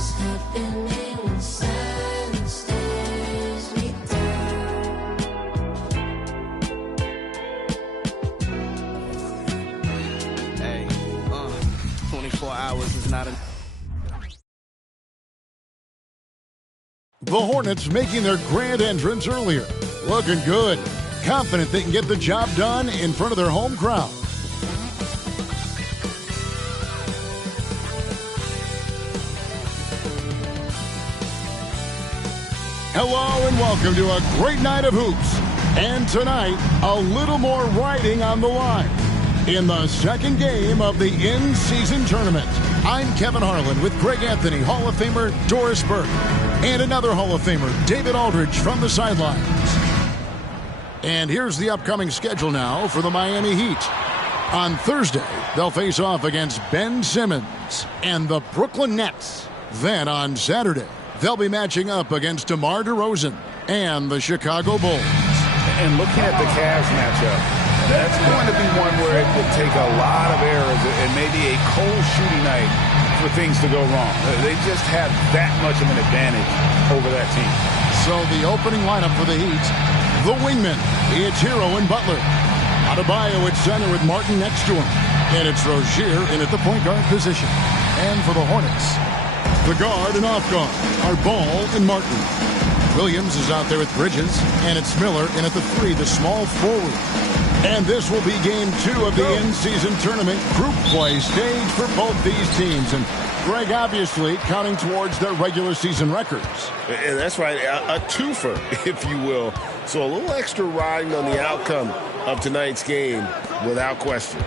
Hey, 24 hours is not enough. The Hornets making their grand entrance earlier. Looking good. Confident they can get the job done in front of their home crowd. Hello and welcome to a great night of hoops. And tonight, a little more riding on the line. In the second game of the in-season tournament, I'm Kevin Harlan with Greg Anthony, Hall of Famer Doris Burke, and another Hall of Famer, David Aldridge, from the sidelines. And here's the upcoming schedule now for the Miami Heat. On Thursday, they'll face off against Ben Simmons and the Brooklyn Nets. Then on Saturday, they'll be matching up against DeMar DeRozan and the Chicago Bulls. And looking at the Cavs matchup, that's going to be one where it will take a lot of errors and maybe a cold shooting night for things to go wrong. They just have that much of an advantage over that team. So the opening lineup for the Heat, the wingmen, it's Hero and Butler. Adebayo at center with Martin next to him. And it's Rozier in at the point guard position. And for the Hornets, the guard and off guard are Ball and Martin. Williams is out there with Bridges, and it's Miller in at the three, the small forward. And this will be game 2 of the in-season tournament group play stage for both these teams. And Greg, obviously, counting towards their regular season records. And that's right, a twofer, if you will. So a little extra riding on the outcome of tonight's game, without question.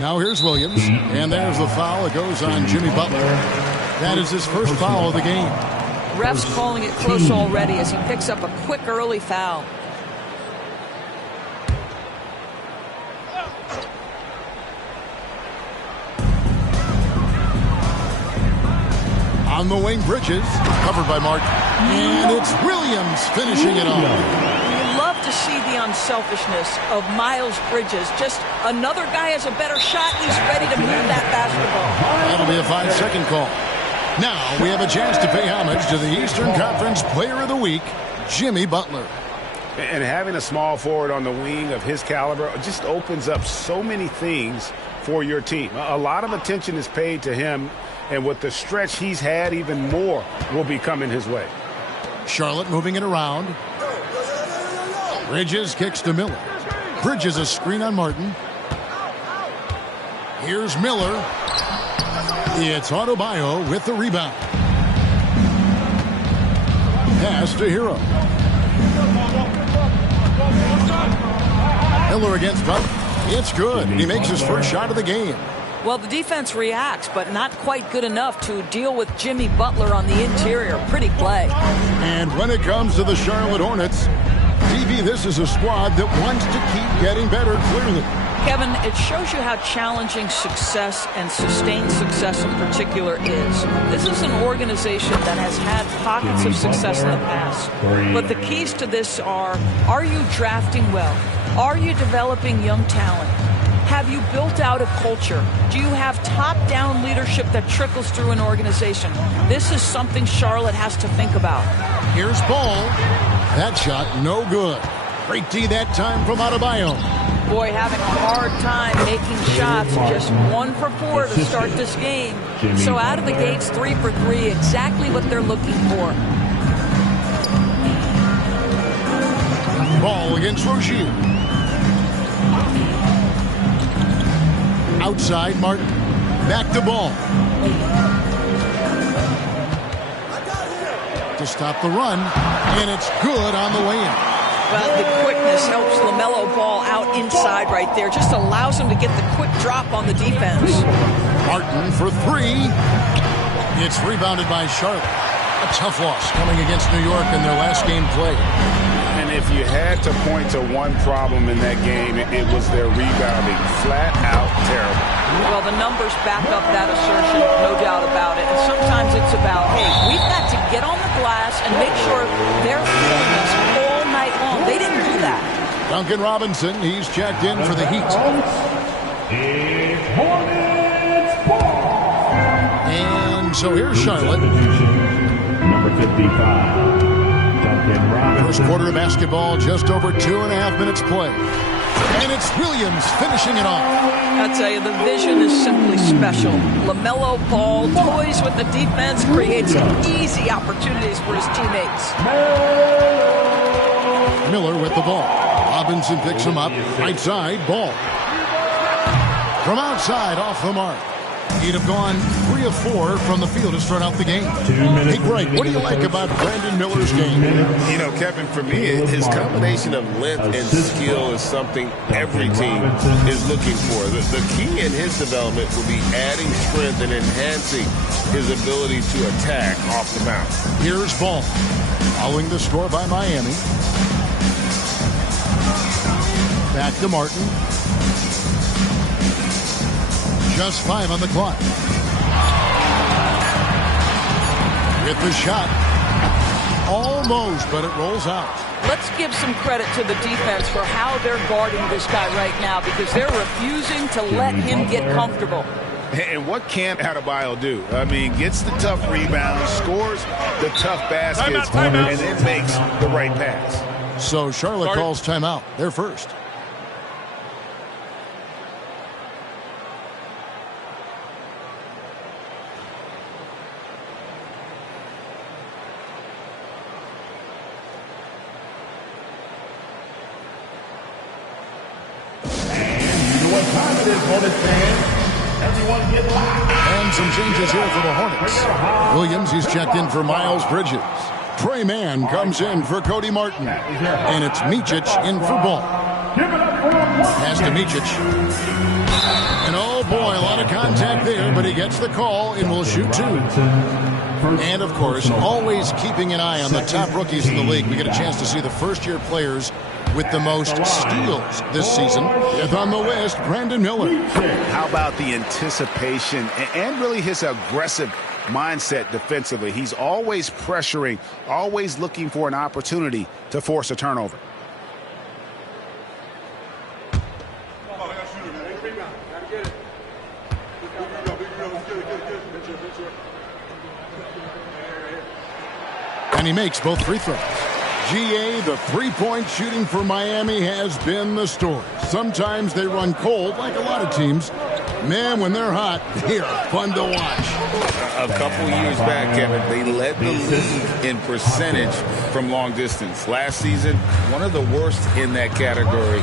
Now here's Williams, and there's the foul. It goes on Jimmy Butler. That is his first foul of the game. Ref's calling it close already as he picks up a quick early foul. On the wing, Bridges, covered by Martin. And it's Williams finishing it off. You love to see the unselfishness of Miles Bridges. Just another guy has a better shot. He's ready to move that basketball. That'll be a 5-second call. Now we have a chance to pay homage to the Eastern Conference Player of the Week, Jimmy Butler. And having a small forward on the wing of his caliber just opens up so many things for your team. A lot of attention is paid to him, and with the stretch he's had, even more will be coming his way. Charlotte moving it around. Bridges kicks to Miller. Bridges a screen on Martin. Here's Miller. It's Adebayo with the rebound. Pass to Hero. Miller against Butler. It's good. He makes his first shot of the game. Well, the defense reacts, but not quite good enough to deal with Jimmy Butler on the interior. Pretty play. And when it comes to the Charlotte Hornets, TV, this is a squad that wants to keep getting better, clearly. Kevin, it shows you how challenging success and sustained success in particular is. This is an organization that has had pockets of success in the past. But the keys to this are you drafting well? Are you developing young talent? Have you built out a culture? Do you have top-down leadership that trickles through an organization? This is something Charlotte has to think about. Here's Ball. That shot, no good. Great D that time from Adebayo. Boy, having a hard time making shots. Just 1 for 4 to start this game. So out of the gates, 3 for 3, exactly what they're looking for. Ball against Rozier. Outside, Martin. Back to Ball. To stop the run, and it's good on the way in. Well, the quickness helps LaMelo Ball out inside right there. Just allows him to get the quick drop on the defense. Martin for 3. It's rebounded by Charlotte. A tough loss coming against New York in their last game played. And if you had to point to one problem in that game, it was their rebounding. Flat out terrible. Well, the numbers back up that assertion, no doubt about it. And sometimes it's about, hey, we've got to get on the glass and make sure they're fooling us all night long. They didn't do that. Duncan Robinson, he's checked in for the Heat. And And so here's Charlotte. Number 55, Duncan Robinson. First quarter of basketball, just over 2.5 minutes play. And it's Williams finishing it off. I tell you, the vision is simply special. LaMelo Ball toys with the defense, creates easy opportunities for his teammates. Miller with the ball. Robinson picks him up. Right side, Ball. From outside, off the mark. He'd have gone 3 of 4 from the field to start out the game. Hey, Greg, what do you like about Brandon Miller's game? You know, Kevin, for me, his combination of length and skill is something every team is looking for. The key in his development will be adding strength and enhancing his ability to attack off the bounce. Here's Ball. Following the score by Miami. Back to Martin. Just 5 on the clock. With the shot. Almost, but it rolls out. Let's give some credit to the defense for how they're guarding this guy right now, because they're refusing to let him get comfortable. And what can Adebayo do? I mean, gets the tough rebounds, scores the tough baskets, and then makes the right pass. So Charlotte calls timeout. They're first. And some changes here for the Hornets. Williams, he's checked in for Miles Bridges. Trey Mann comes in for Cody Martin. And it's Micic in for Ball. Pass to Micic. And oh boy, a lot of contact there, but he gets the call and will shoot 2. And of course, always keeping an eye on the top rookies in the league. We get a chance to see the first-year players with the most steals this season. Fifth on the list, Brandon Miller. How about the anticipation and really his aggressive mindset defensively? He's always pressuring, always looking for an opportunity to force a turnover. And he makes both free throws. GA, the three-point shooting for Miami has been the story. Sometimes they run cold, like a lot of teams. Man, when they're hot, they are fun to watch. A couple years back, Kevin, they led the league in percentage from long distance. Last season, one of the worst in that category.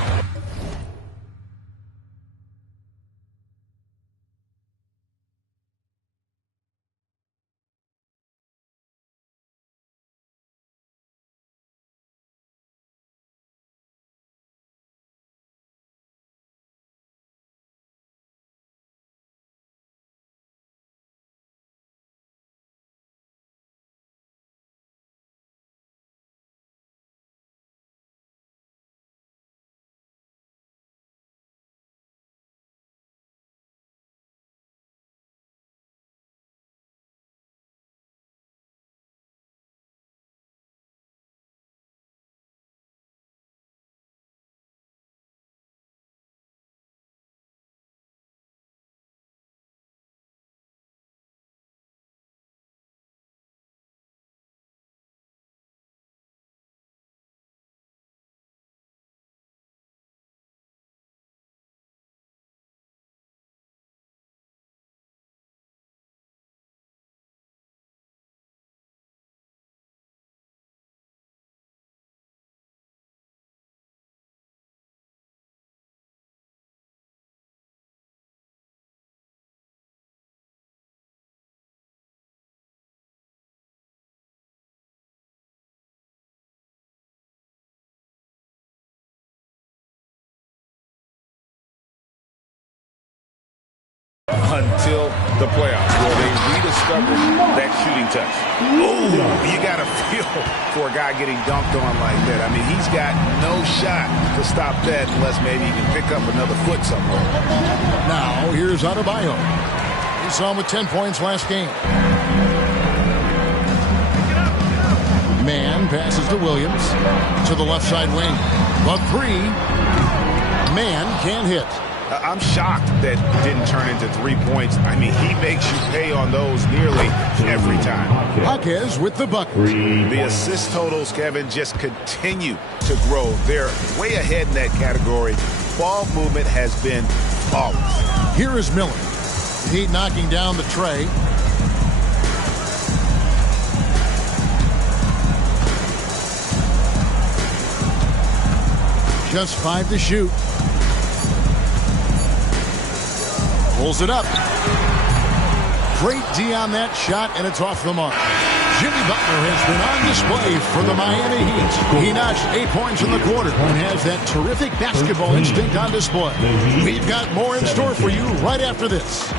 Until the playoffs, where they rediscover that shooting touch. Oh, you got to feel for a guy getting dunked on like that. I mean, he's got no shot to stop that unless maybe he can pick up another foot somewhere. Now, here's Adebayo. We saw him with 10 points last game. Mann passes to Williams to the left side wing. The 3. Mann can't hit. I'm shocked that didn't turn into 3 points. I mean, he makes you pay on those nearly every time. Jaquez with the bucket. The assist totals, Kevin, just continue to grow. They're way ahead in that category. Ball movement has been flawless. Here is Miller. Heat knocking down the tray. Just 5 to shoot. Pulls it up. Great D on that shot, and it's off the mark. Jimmy Butler has been on display for the Miami Heat. He notched 8 points in the quarter and has that terrific basketball instinct on display. We've got more in store for you right after this.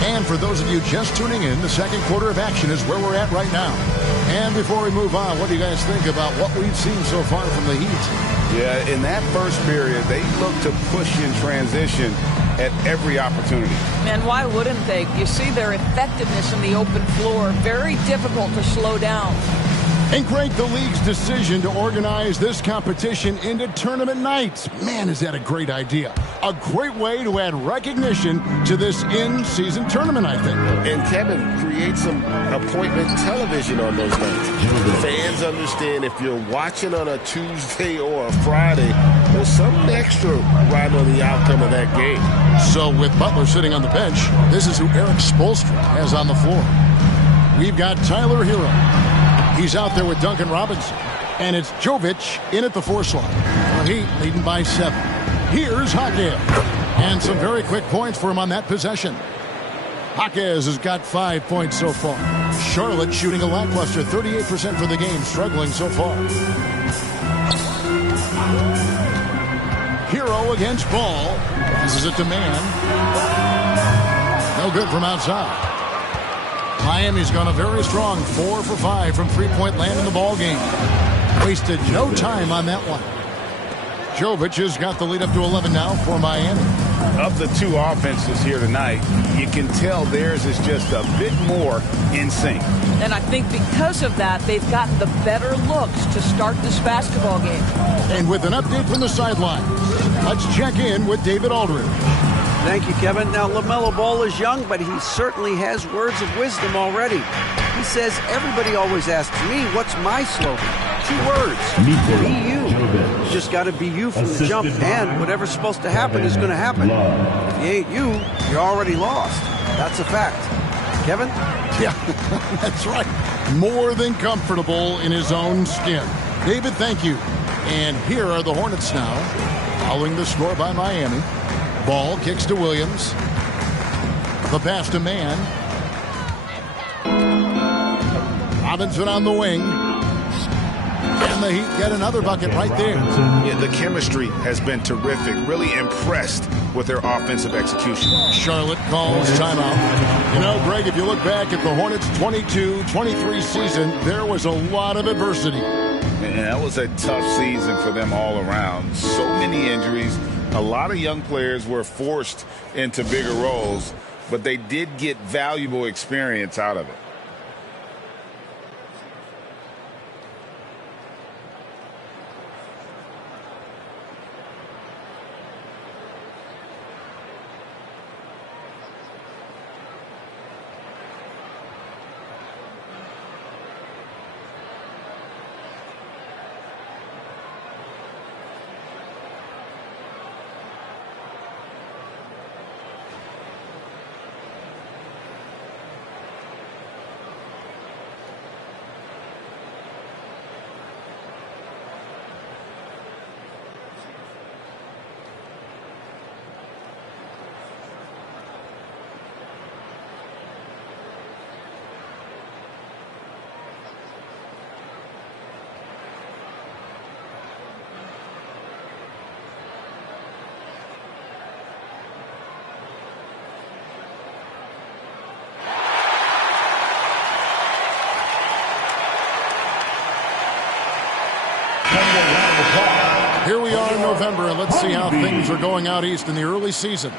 And for those of you just tuning in, the second quarter of action is where we're at right now. And before we move on, what do you guys think about what we've seen so far from the Heat? Yeah, in that first period, they looked to push in transition at every opportunity. And why wouldn't they? You see their effectiveness in the open floor. Very difficult to slow down. And Greg, the league's decision to organize this competition into tournament nights. Man, is that a great idea. A great way to add recognition to this in-season tournament, I think. And Kevin, create some appointment television on those nights. Fans understand if you're watching on a Tuesday or a Friday, there's something extra right on the outcome of that game. So with Butler sitting on the bench, this is who Eric Spoelstra has on the floor. We've got Tyler Hero. He's out there with Duncan Robinson. And it's Jovic in at the 4 slot. The Heat leading by 7. Here's Jaquez. And some very quick points for him on that possession. Jaquez has got 5 points so far. Charlotte shooting a lackluster 38% for the game, struggling so far. Hero against Ball. This is a demand. No good from outside. Miami's gone a very strong 4 for 5 from three-point land in the ball game. Wasted no time on that one. Jovic has got the lead up to 11 now for Miami. Of the two offenses here tonight, you can tell theirs is just a bit more in sync. And I think because of that, they've gotten the better looks to start this basketball game. And with an update from the sideline, let's check in with David Aldridge. Thank you, Kevin. Now, LaMelo Ball is young, but he certainly has words of wisdom already. He says, everybody always asks me, what's my slogan? 2 words. Be you. You just got to be you from the jump, and whatever's supposed to happen is going to happen. If you ain't you, you're already lost. That's a fact. Kevin? Yeah, that's right. More than comfortable in his own skin. David, thank you. And here are the Hornets now, following the score by Miami. Ball kicks to Williams. The pass to Mann. Robinson on the wing. And the Heat get another bucket right there. Yeah, the chemistry has been terrific. Really impressed with their offensive execution. Charlotte calls timeout. You know, Greg, if you look back at the Hornets' 22-23 season, there was a lot of adversity. And that was a tough season for them all around. So many injuries. A lot of young players were forced into bigger roles, but they did get valuable experience out of it. November, and let's see how things are going out east in the early season.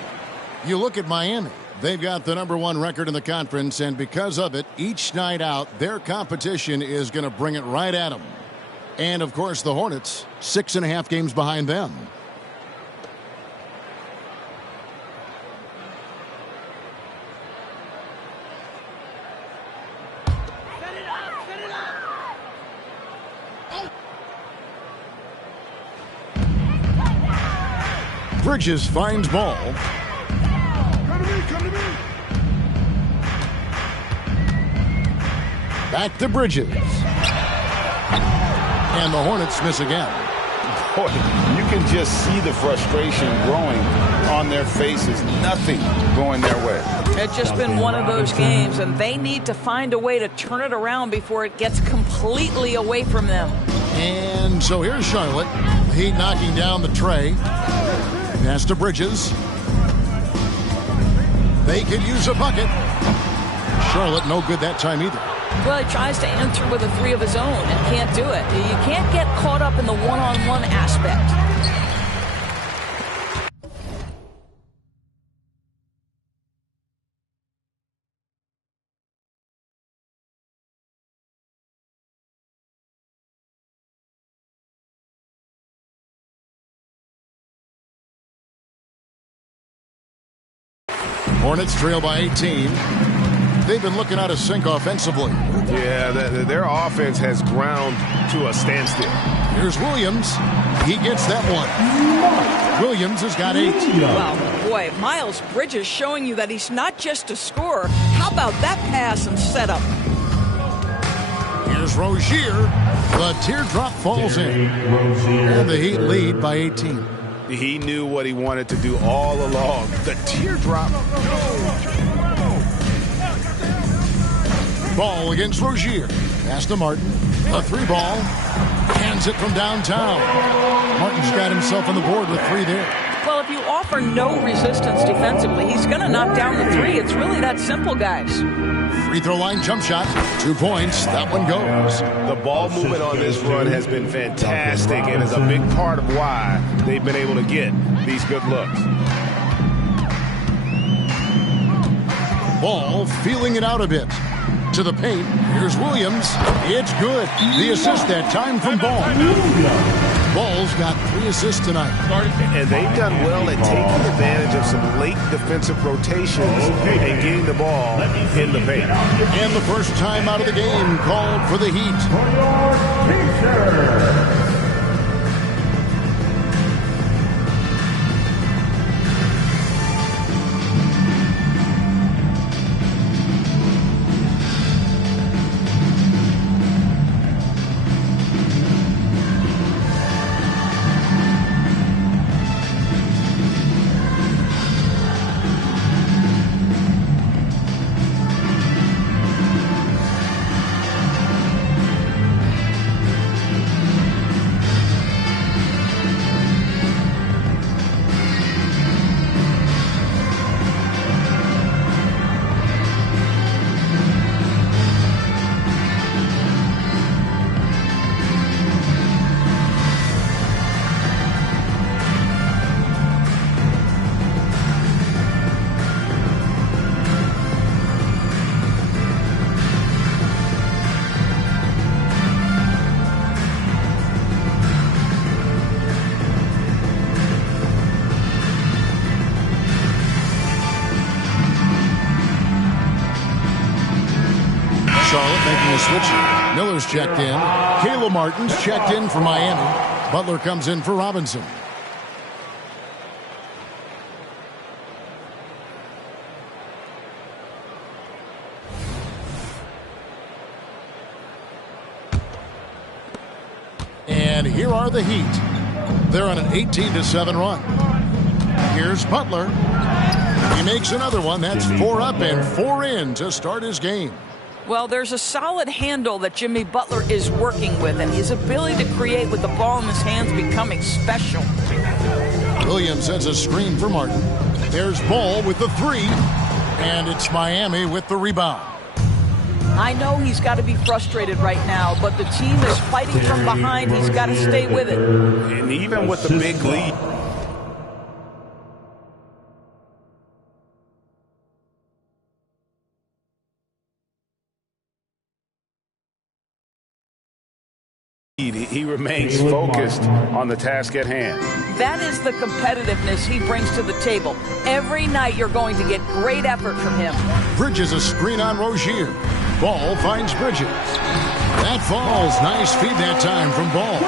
You look at Miami. They've got the #1 record in the conference, and because of it, each night out, their competition is going to bring it right at them. And, of course, the Hornets, 6.5 games behind them. Bridges finds ball. Come to me. Back to Bridges. And the Hornets miss again. Boy, you can just see the frustration growing on their faces. Nothing going their way. It's just been one of those games, and they need to find a way to turn it around before it gets completely away from them. And so here's Charlotte. Heat knocking down the tray. Pass to Bridges. They could use a bucket. Charlotte no good that time either. Well, he tries to answer with a three of his own and can't do it. You can't get caught up in the one-on-one aspect. Hornets trail by 18. They've been looking out of sync offensively. Yeah, their offense has ground to a standstill. Here's Williams. He gets that one. Williams has got 8. Wow, boy, Miles Bridges showing you that he's not just a scorer. How about that pass and setup? Here's Rozier. The teardrop falls in. And the Heat lead by 18. He knew what he wanted to do all along. The teardrop. Ball against Rozier. Pass to Martin. A 3-ball. Hands it from downtown. Martin's got himself on the board with 3 there. Well, if you offer no resistance defensively, he's going to knock down the 3. It's really that simple, guys. Free throw line jump shot. 2 points. That one goes. The ball movement on this run has been fantastic and is a big part of why they've been able to get these good looks. Ball feeling it out a bit. To the paint. Here's Williams. It's good. The assist that time from Ball. Ball's got 3 assists tonight. And they've done well at taking advantage of some late defensive rotations and getting the ball in the paint. And the first time out of the game called for the Heat. Charlotte making a switch. Miller's checked in. Caleb Martin's checked in for Miami. Butler comes in for Robinson. And here are the Heat. They're on an 18-7 run. Here's Butler. He makes another one. That's 4 up and 4 in to start his game. Well, there's a solid handle that Jimmy Butler is working with, and his ability to create with the ball in his hands becoming special. Williams sends a screen for Martin. There's Ball with the 3, and it's Miami with the rebound. I know he's got to be frustrated right now, but the team is fighting from behind. He's got to stay with it. And even with the big lead, he remains focused on the task at hand. That is the competitiveness he brings to the table. Every night you're going to get great effort from him. Bridges a screen on Rozier. Ball finds Bridges. That falls. Nice feed that time from Ball.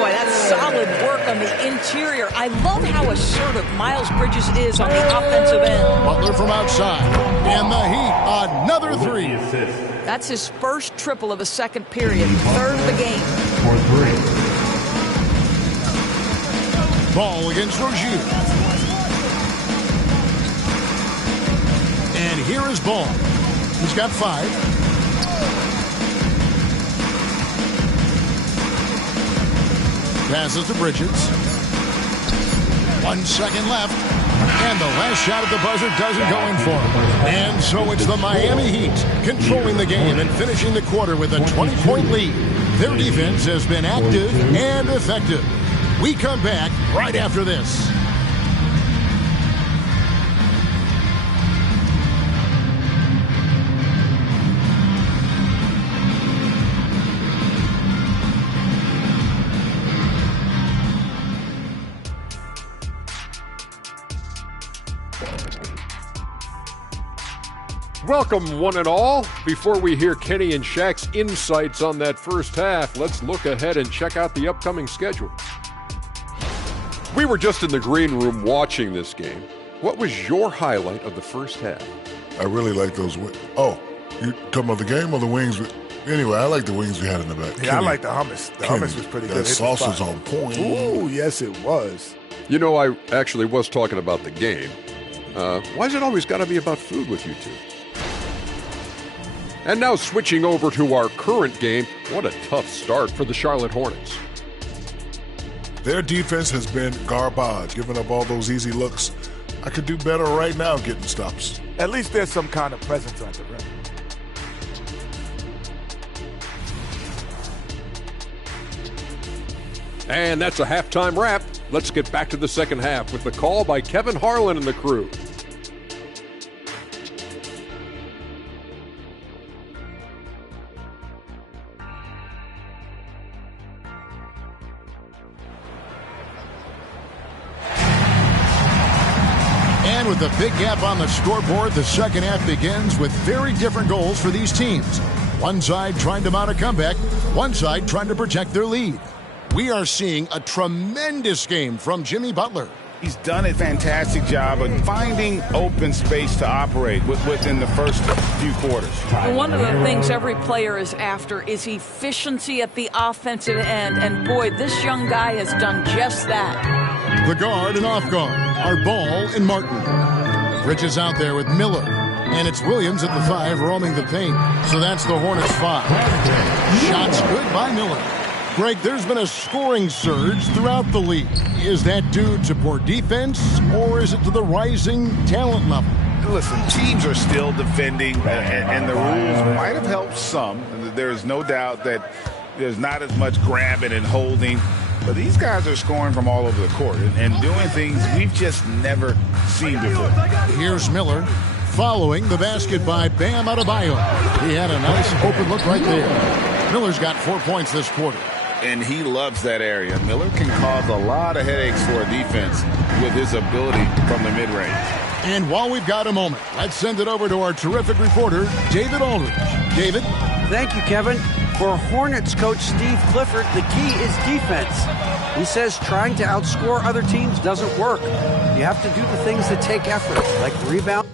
Boy, that's solid work on the interior. I love how assertive Miles Bridges is on the offensive end. Butler from outside. And the Heat, another three. That's his first triple of the second period. Third of the game. For 3. Ball against Rozier. And here is Ball. He's got 5. Passes to Bridges. 1 second left. And the last shot at the buzzer doesn't go in for him. And so it's the Miami Heat controlling the game and finishing the quarter with a 20-point lead. Their defense has been active and effective. We come back right after this. Welcome, one and all. Before we hear Kenny and Shaq's insights on that first half, let's look ahead and check out the upcoming schedule. We were just in the green room watching this game. What was your highlight of the first half? I really like those wings. Oh, you talking about the game or the wings? Anyway, I like the wings we had in the back. Yeah, I like the hummus. The hummus was pretty good. That sauce was on point. Ooh, yes, it was. You know, I actually was talking about the game. Why's it always got to be about food with you two? And now switching over to our current game, what a tough start for the Charlotte Hornets. Their defense has been garbage, giving up all those easy looks. I could do better right now getting stops. At least there's some kind of presence at the rim. And that's a halftime wrap. Let's get back to the second half with the call by Kevin Harlan and the crew. And with a big gap on the scoreboard, the second half begins with very different goals for these teams. One side trying to mount a comeback, one side trying to protect their lead. We are seeing a tremendous game from Jimmy Butler. He's done a fantastic job of finding open space to operate within the first few quarters. Well, one of the things every player is after is efficiency at the offensive end. And boy, this young guy has done just that. The guard and off guard are Ball and Martin. Bridges out there with Miller. And it's Williams at the 5 roaming the paint. So that's the Hornets 5. Shots good by Miller. Greg, there's been a scoring surge throughout the league. Is that due to poor defense, or is it to the rising talent level? Listen, teams are still defending, and the rules might have helped some. There is no doubt that there's not as much grabbing and holding. But these guys are scoring from all over the court and doing things we've just never seen before. Here's Miller following the basket by Bam Adebayo. He had a nice open look right there. Miller's got 4 points this quarter. And he loves that area. Miller can cause a lot of headaches for a defense with his ability from the mid-range. And while we've got a moment, let's send it over to our terrific reporter, David Aldridge. David? Thank you, Kevin. For Hornets coach Steve Clifford, the key is defense. He says trying to outscore other teams doesn't work. You have to do the things that take effort, like rebound.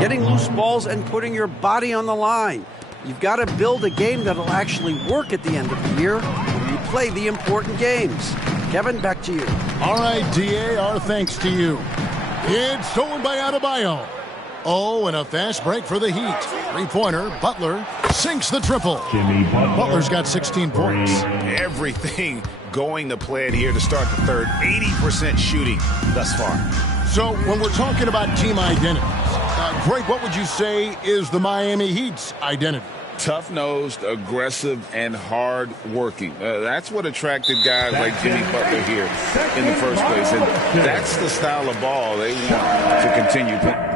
getting loose balls and putting your body on the line. You've got to build a game that'll actually work at the end of the year when you play the important games. Kevin, back to you. All right, DA, our thanks to you. It's stolen by Adebayo. Oh, and a fast break for the Heat. Three-pointer, Butler sinks the triple. Jimmy Butler's got 16 points. Everything going to plan here to start the third. 80% shooting thus far. So when we're talking about team identities, Greg, what would you say is the Miami Heat's identity? Tough-nosed, aggressive, and hard-working. That's what attracted guys like Jimmy Butler here in the first place. And that's the style of ball they want to continue playing.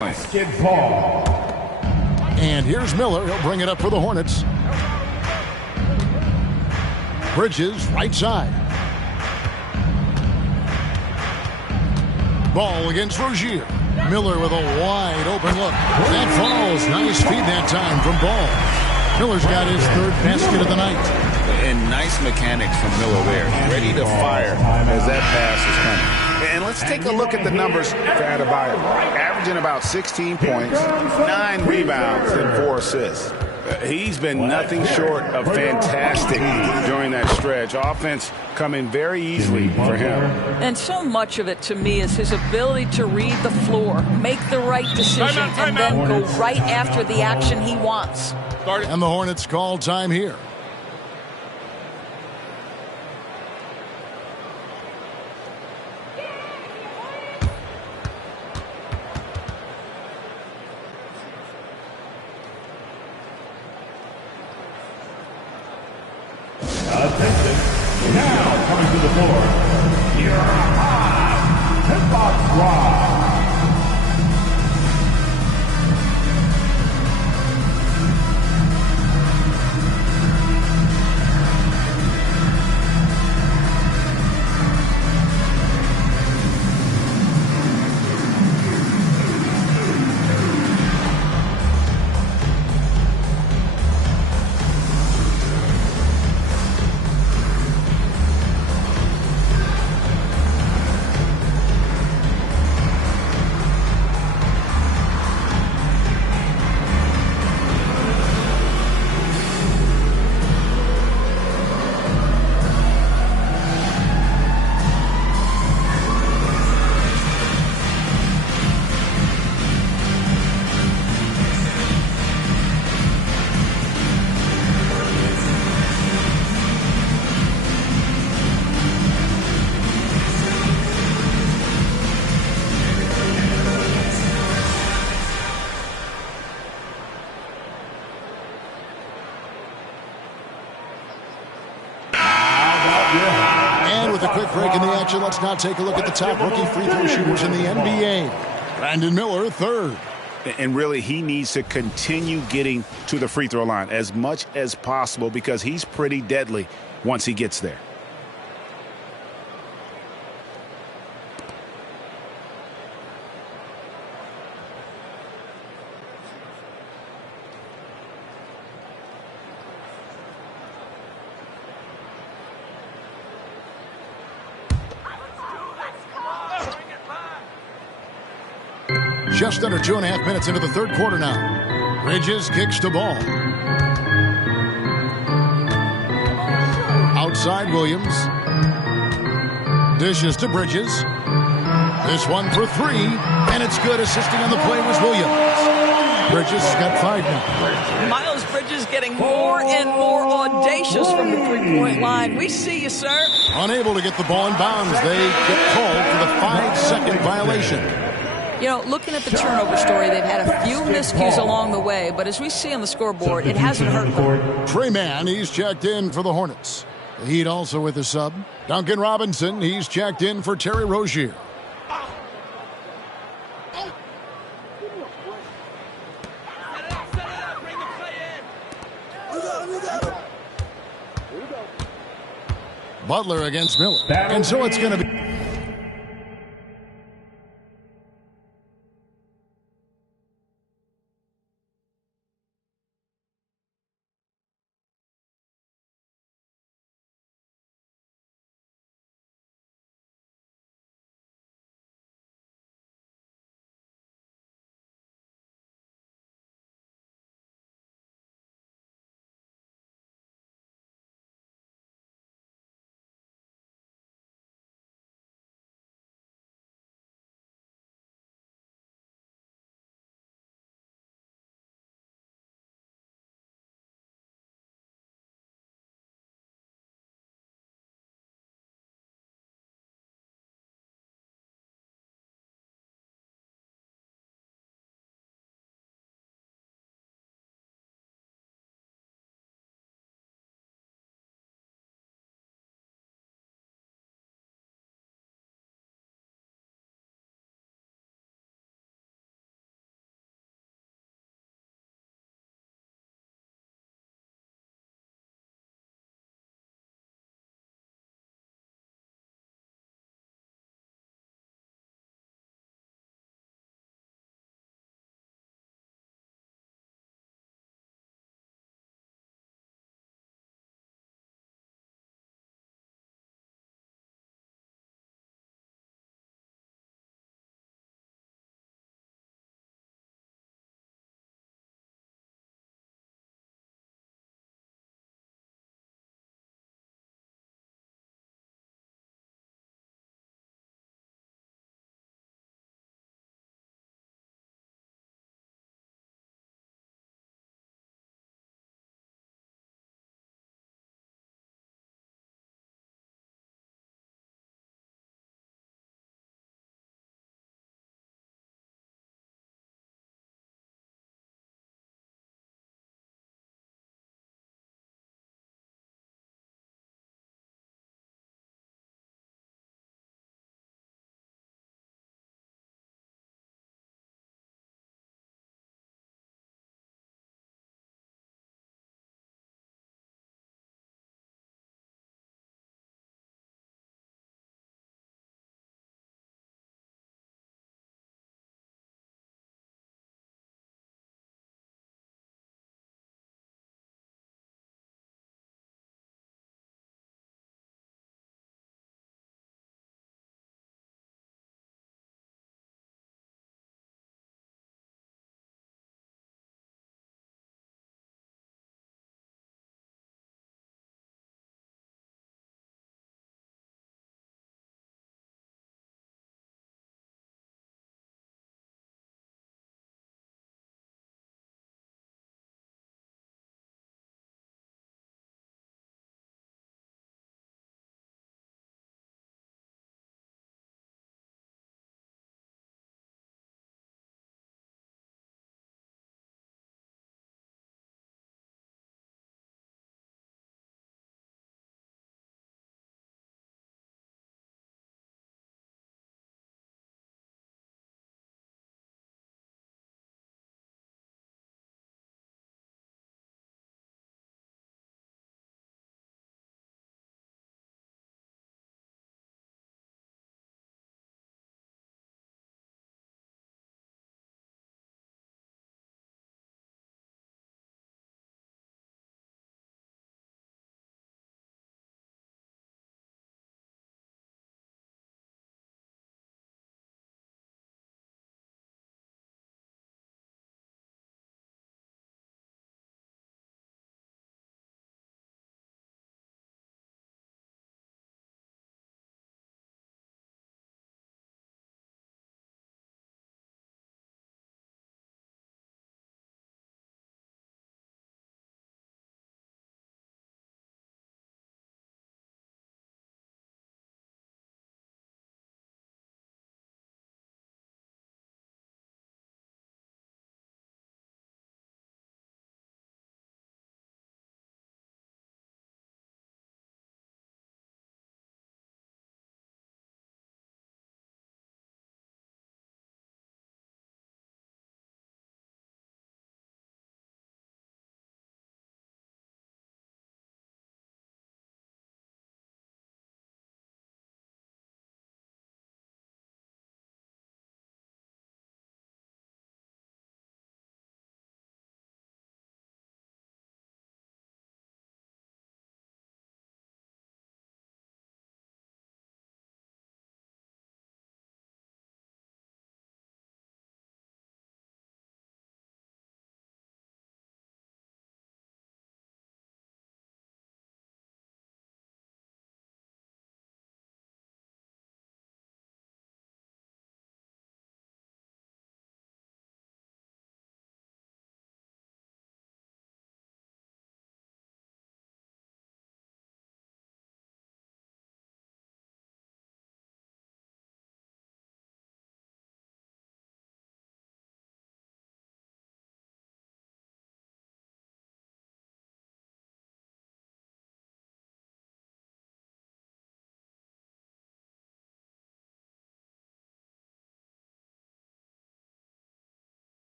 Basketball. And here's Miller. He'll bring it up for the Hornets. Bridges, right side. Ball against Rozier. Miller with a wide open look. That falls. Nice feed that time from Ball. Miller's got his third basket of the night. And nice mechanics from Miller there. Ready to fire as that pass is coming. And let's take a look at the numbers for Adebayo. Averaging about 16 points, 9 rebounds, and 4 assists. He's been nothing short of fantastic during that stretch. Offense coming very easily for him. And so much of it, to me, is his ability to read the floor, make the right decision, and then go right after the action he wants. And the Hornets call time here. Attention. Now coming to the floor. Here are 5 Tip-Box Rock. Break in the action. Let's now take a look at the top rookie free throw shooters in the NBA. Brandon Miller, third. And really, he needs to continue getting to the free throw line as much as possible because he's pretty deadly once he gets there. Just under 2.5 minutes into the third quarter now. Bridges kicks the ball. Outside Williams. Dishes to Bridges. This one for 3. And it's good. Assisting on the play was Williams. Bridges has got 5 now. Miles Bridges getting more and more audacious from the three-point line. We see you, sir. Unable to get the ball in bounds. They get called for the 5-second violation. You know, looking at the turnover story, they've had a few miscues along the way, but as we see on the scoreboard, it hasn't hurt them. Trey Mann, he's checked in for the Hornets. The Heat also with a sub. Duncan Robinson, he's checked in for Terry Rozier. Butler against Miller. And so it's going to be...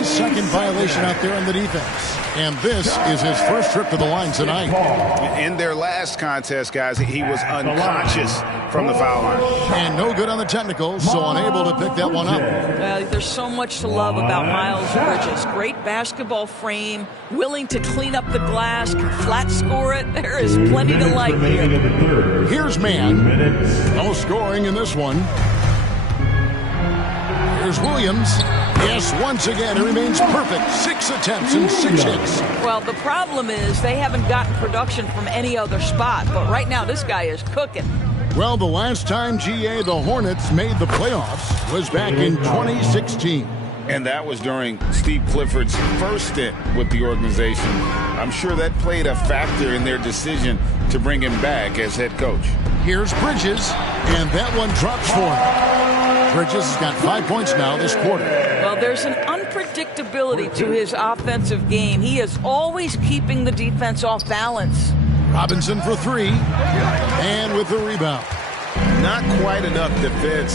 10-second violation out there on the defense. And this is his first trip to the line tonight. In their last contest, guys, he was unconscious from the foul line. And no good on the technicals, so unable to pick that one up. There's so much to love about Miles Bridges. Great basketball frame, willing to clean up the glass, can flat score it. There is plenty to like here. Here's Mann. No scoring in this one. Here's Williams. Yes, once again, it remains perfect. 6 attempts and 6 hits. Well, the problem is they haven't gotten production from any other spot. But right now, this guy is cooking. Well, the last time, GA, the Hornets made the playoffs was back in 2016. And that was during Steve Clifford's first stint with the organization. I'm sure that played a factor in their decision to bring him back as head coach. Here's Bridges, and that one drops for him. Bridges has got 5 points now this quarter. Well, there's an unpredictability to his offensive game. He is always keeping the defense off balance. Robinson for 3, and with the rebound. Not quite enough defense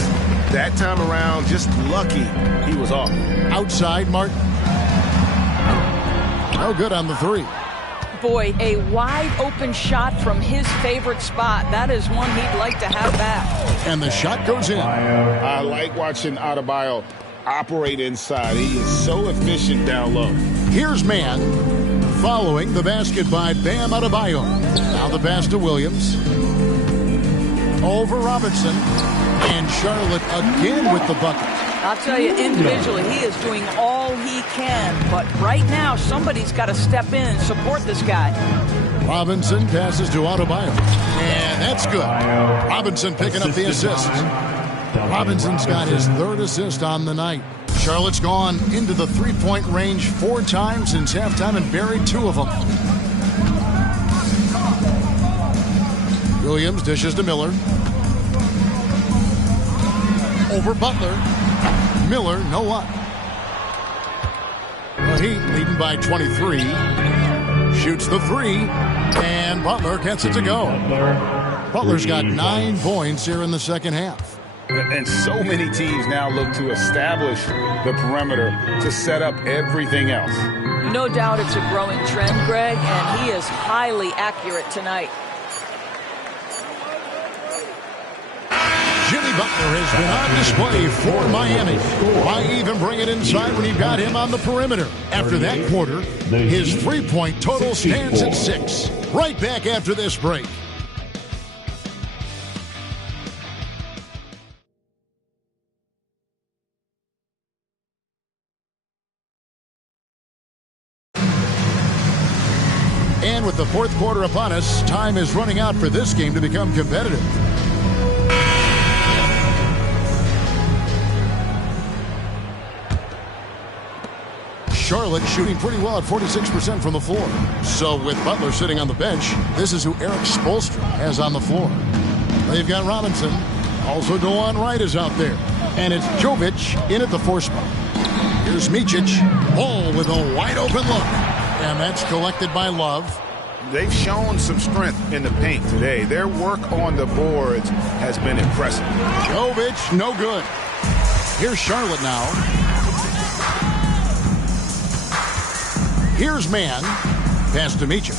that time around. Just lucky he was off. Outside, Martin. No good on the 3. Boy, a wide open shot from his favorite spot. That is one he'd like to have back. And the shot goes in. I like watching Adebayo operate inside. He is so efficient down low. Here's Mann following the basket by Bam Adebayo. Now the pass to Williams. Over Robinson. And Charlotte again with the bucket. I'll tell you, individually, he is doing all he can. But right now, somebody's got to step in and support this guy. Robinson passes to Adebayo. And that's good. Robinson picking up the assist. Robinson's got his 3rd assist on the night. Charlotte's gone into the 3-point range 4 times since halftime and buried 2 of them. Williams dishes to Miller. Over Butler. Miller, no luck. The Heat leading by 23. Shoots the 3. And Butler gets it to go. Butler's got 9 points here in the second half. And so many teams now look to establish the perimeter to set up everything else. No doubt it's a growing trend, Greg, and he is highly accurate tonight. Jimmy Butler has been on display for Miami. Why even bring it inside when you've got him on the perimeter? After that quarter, his 3-point total stands at 6. Right back after this break. And with the 4th quarter upon us, time is running out for this game to become competitive. Charlotte shooting pretty well at 46% from the floor. So with Butler sitting on the bench, this is who Eric Spoelstra has on the floor. They've got Robinson. Also DeJuan Wright is out there. And it's Jovic in at the 4 spot. Here's Micic. Ball with a wide open look. And that's collected by Love. They've shown some strength in the paint today. Their work on the boards has been impressive. Jovic, no good. Here's Charlotte now. Here's Mann. Pass to Micic.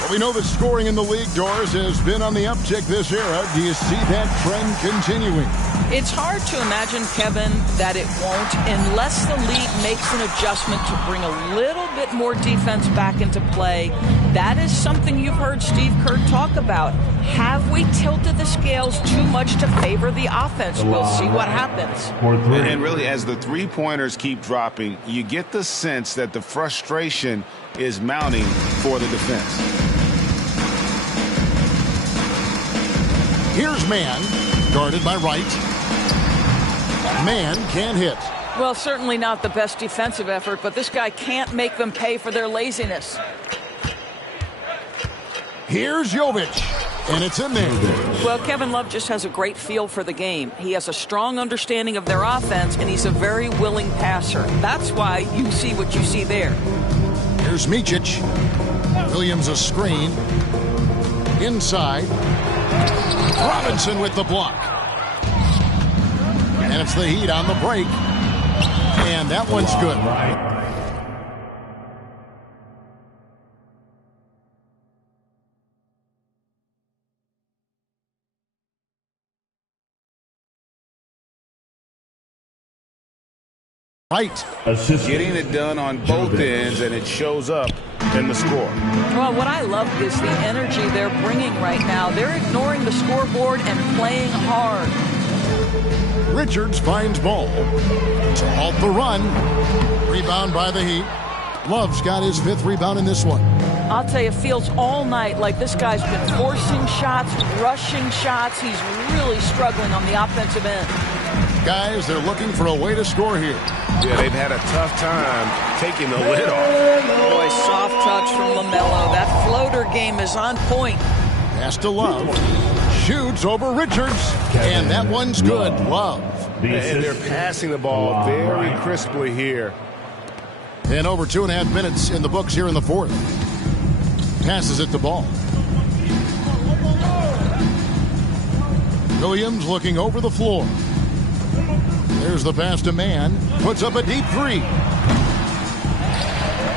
Well, we know that scoring in the league, Doris, has been on the uptick this era. Do you see that trend continuing? It's hard to imagine, Kevin, that it won't unless the league makes an adjustment to bring a little bit more defense back into play. That is something you've heard Steve Kerr talk about. Have we tilted the scales too much to favor the offense? We'll see what happens. And really, as the 3-pointers keep dropping, you get the sense that the frustration is mounting for the defense. Here's Mann, guarded by Wright. Mann can't hit. Well, certainly not the best defensive effort, but this guy can't make them pay for their laziness. Here's Jovic, and it's in there. Well, Kevin Love just has a great feel for the game. He has a strong understanding of their offense, and he's a very willing passer. That's why you see what you see there. Here's Micic. Williams a screen. Inside. Robinson with the block. And it's the Heat on the break. And that one's good. Right. Getting it done on both ends, and it shows up in the score. Well, what I love is the energy they're bringing right now. They're ignoring the scoreboard and playing hard. Richards finds Ball to halt the run. Rebound by the Heat. Love's got his 5th rebound in this one. I'll tell you, it feels all night like this guy's been forcing shots, rushing shots. He's really struggling on the offensive end. Guys, they're looking for a way to score here. Yeah, they've had a tough time taking the lid off. Boy, soft touch from LaMelo. That floater game is on point. Pass to Love. Shoots over Richards. And that one's good. Love. And they're passing the ball very crisply here. And over 2.5 minutes in the books here in the 4th. Passes it to Ball. Williams looking over the floor. There's the pass to Mann. Puts up a deep 3.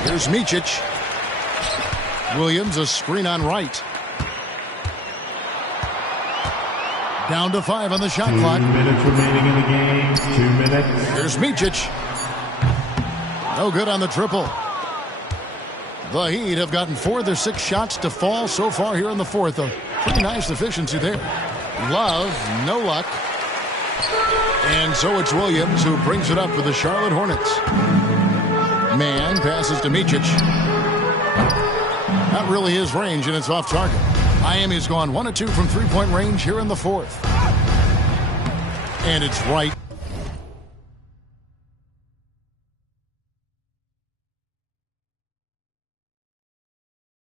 Here's Micic. Williams, a screen on right. Down to 5 on the shot clock. 2 minutes remaining in the game. 2 minutes. Here's Micic. No good on the triple. The Heat have gotten 4 of their 6 shots to fall so far here in the 4th. A pretty nice efficiency there. Love, no luck. And so it's Williams who brings it up for the Charlotte Hornets. Mann passes to Micic. Not really his range, and it's off target. Miami's gone 1 of 2 from 3-point range here in the 4th. And it's right.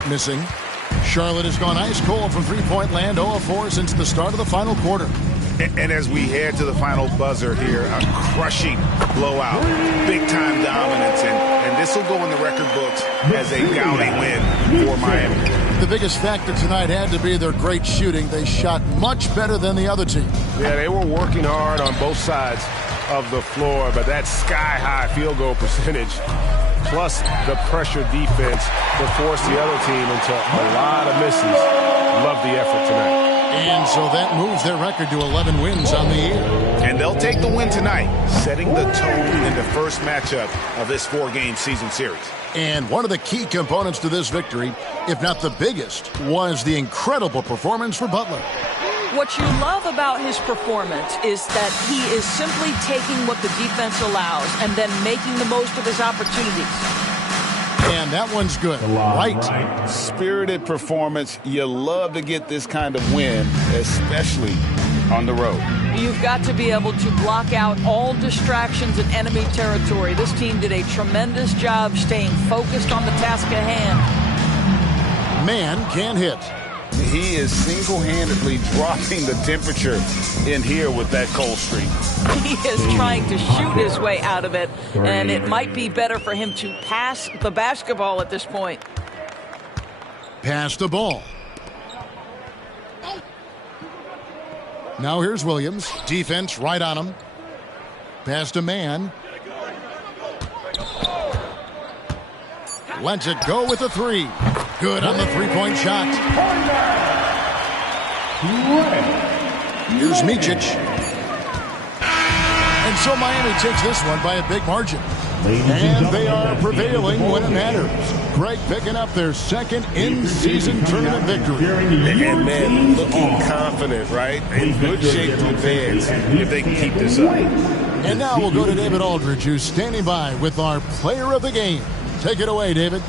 Missing. Charlotte has gone ice cold from 3-point land, 0 of 4 since the start of the final quarter. And as we head to the final buzzer here, a crushing blowout, big-time dominance, and this will go in the record books as a gaudy win for Miami. The biggest factor tonight had to be their great shooting. They shot much better than the other team. Yeah, they were working hard on both sides of the floor, but that sky-high field goal percentage plus the pressure defense that forced the other team into a lot of misses. Love the effort tonight. And so that moves their record to 11 wins on the year. And they'll take the win tonight, setting the tone in the first matchup of this 4-game season series. And one of the key components to this victory, if not the biggest, was the incredible performance for Butler. What you love about his performance is that he is simply taking what the defense allows and then making the most of his opportunities. And that one's good. Right. Spirited performance. You love to get this kind of win, especially on the road. You've got to be able to block out all distractions in enemy territory. This team did a tremendous job staying focused on the task at hand. Mann can't hit. He is single-handedly dropping the temperature in here with that cold streak. He is trying to shoot his way out of it, and it might be better for him to pass the basketball at this point. Pass the ball. Now here's Williams. Defense right on him. Pass to Mann. Lets it go with the 3. Good on the 3-point shot. Here's Micic. And so Miami takes this one by a big margin. And they are prevailing when it matters. Greg picking up their second in-season tournament victory. And man, looking confident, right? In good shape to advance if they can keep this up. And now we'll go to David Aldridge, who's standing by with our player of the game. Take it away, David.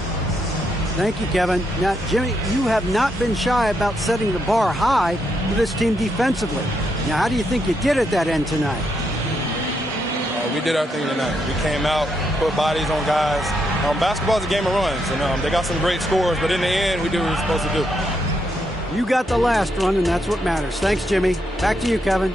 Thank you, Kevin. Now, Jimmy, you have not been shy about setting the bar high for this team defensively. Now, how do you think you did at that end tonight? We did our thing tonight. We came out, put bodies on guys. Basketball is a game of runs, and they got some great scores, but in the end, we did what we were supposed to do. You got the last run, and that's what matters. Thanks, Jimmy. Back to you, Kevin.